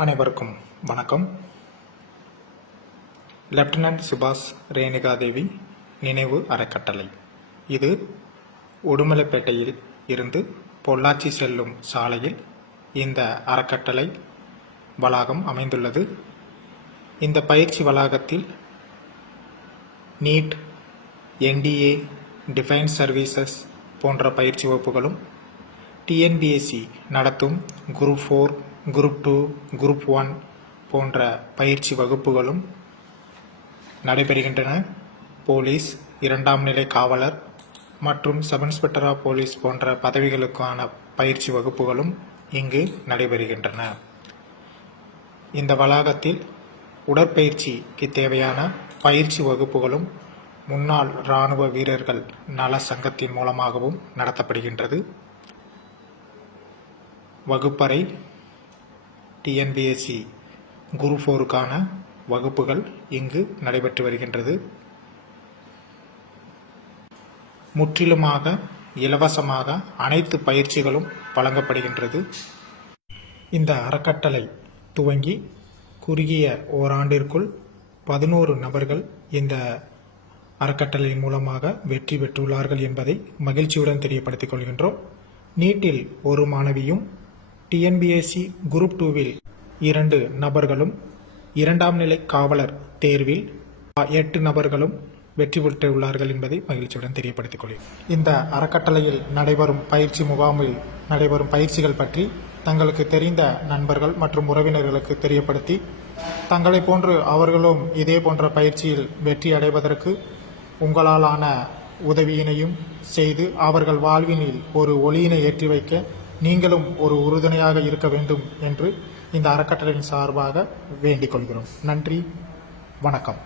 அனைவருக்கும் வணக்கம். லெப்டினன்ட் சுபாஷ் ரேணுகாதேவி நினைவு அறக்கட்டளை. இது உடுமலைப்பேட்டையில் இருந்து பொள்ளாச்சி செல்லும் சாலையில் இந்த அறக்கட்டளை வளாகம் அமைந்துள்ளது. இந்த பயிற்சி வளாகத்தில் நீட், NDA, டிஃபென்ஸ் சர்வீசஸ் போன்ற பயிற்சி வகுப்புகளும், TNPSC நடத்தும் குரூப் 4, குரூப் 2, குரூப் 1 போன்ற பயிற்சி வகுப்புகளும் நடைபெறுகின்றன. போலீஸ், 2ஆம் நிலை காவலர் மற்றும் சப் இன்ஸ்பெக்டர் ஆஃப் போலீஸ் போன்ற பதவிகளுக்கான பயிற்சி வகுப்புகளும் இங்கு நடைபெறுகின்றன. இந்த வளாகத்தில் உடற்பயிற்சிக்கு தேவையான பயிற்சி வகுப்புகளும் முன்னாள் இராணுவ வீரர்கள் நல சங்கத்தின் மூலமாகவும் நடத்தப்படுகின்றது. வகுப்பறை, TNPSC குரூப் 4க்கான வகுப்புகள் இங்கு நடைபெற்று வருகின்றது. முற்றிலுமாக இலவசமாக அனைத்து பயிற்சிகளும் வழங்கப்படுகின்றது. இந்த அறக்கட்டளை துவங்கி குறுகிய ஓராண்டிற்குள் 11 நபர்கள் இந்த அறக்கட்டளை மூலமாக வெற்றி பெற்றுள்ளார்கள் என்பதை மகிழ்ச்சியுடன் தெரியப்படுத்திக் கொள்கின்றோம். நீட்டில் ஒரு மாணவியும், TNPSC குரூப் 2வில் 2 நபர்களும், 2ஆம் நிலை காவலர் தேர்வில் 8 நபர்களும் வெற்றி பெற்றுள்ளார்கள் என்பதை மகிழ்ச்சியுடன் தெரியப்படுத்திக் கொள்கிறேன். இந்த அறக்கட்டளையில் நடைபெறும் பயிற்சி முகாமில் நடைபெறும் பயிற்சிகள் பற்றி தங்களுக்கு தெரிந்த நண்பர்கள் மற்றும் உறவினர்களுக்கு தெரியப்படுத்தி, தங்களை போன்று அவர்களும் இதே போன்ற பயிற்சியில் வெற்றி அடைவதற்கு உங்களாலான உதவியினையும் செய்து அவர்கள் வாழ்வினில் ஒரு ஒளியினை ஏற்றி வைக்க நீங்களும் ஒரு உறுதுணையாக இருக்க வேண்டும் என்று இந்த அறக்கட்டளையின் சார்பாக வேண்டிக் கொள்கிறோம். நன்றி, வணக்கம்.